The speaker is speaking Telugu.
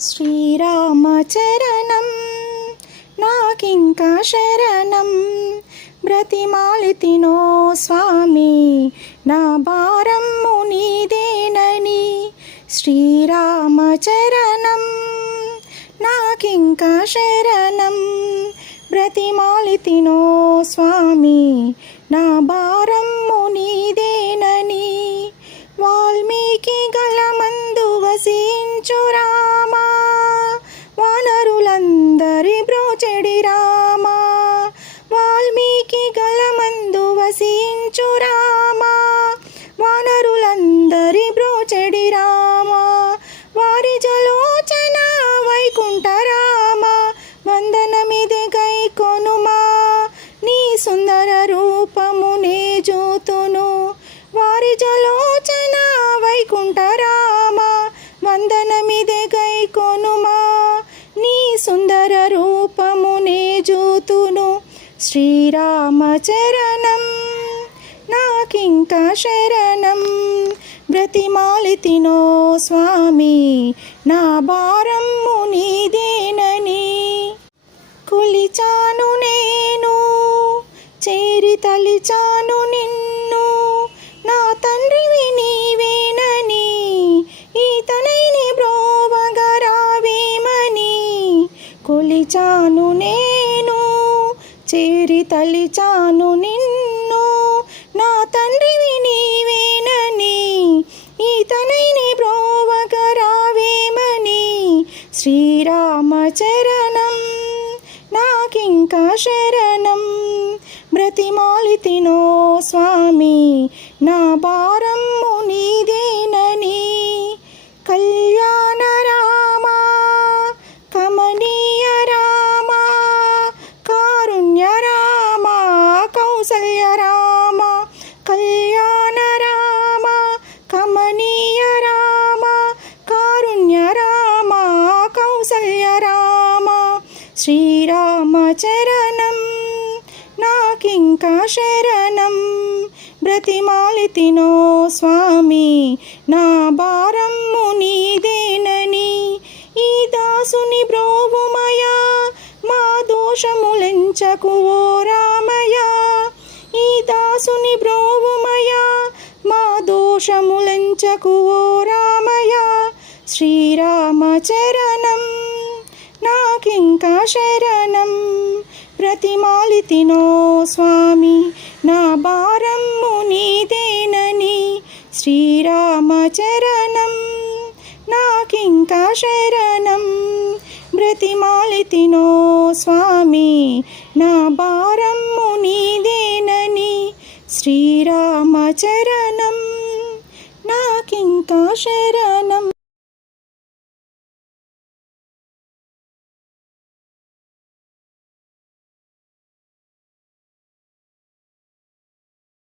శ్రీరామచరణం నాకింకా శరణం. బ్రతిమాలితినో స్వామి నా భారమ్ము నీదేనని. శ్రీరామచరణం నాకింకా శరణం. బ్రతిమాలితినో స్వామి నా భారమ్ము వసించు రామా వానరులందరి బ్రోచెడి రామా వారి జలోచన వైకుంఠ రామ వందనమిది గై కొనుమా నీ సుందర రూపమునే జోతును. వారి జలోచన వైకుంఠ రామా వందనమిది గై కొనుమా నీ సుందర రూపమునే జోతును. శ్రీరామచరణం ఇంకా శరణం. బ్రతిమాలితినో స్వామి నా భారమ్ము నీదేనని కొలిచాను నేను చేరి తలిచాను నిన్ను. నా తండ్రివి నీవేనని ఈతనైని బ్రోవగరావేమని కొలిచాను నేను చేరి తలిచాను నిన్ను. నా తండ్రివి నీవేనని ఈతనైని బ్రోవగరావేమని శ్రీరామచరణం నాకింకా శరణం. బ్రతిమాలితినో స్వామి నా బా రామ కళ్యాణ రామ కమనీయ రామ కారుణ్య రామ కౌసల్య రామా. శ్రీరామచరణం నాకింకా శరణం బ్రతిమాలితినో స్వామి నా భారమ్ము నీదేనని ఈ దాసుని బ్రోవుమయా మా దోషములెంచకు దాసుని బ్రోవుమయా మా దోషములంచకు ఓ రామయ్య. శ్రీరామచరణం నాకింకా శరణం. ప్రతిమాలితినో స్వామి నా భారము నీదేనని. శ్రీరామచరణం నాకింకా శరణం. బ్రతిమాలితినో స్వామి నా భారమ్ము శ్రీరామచరణం. నాకింకా శరణం.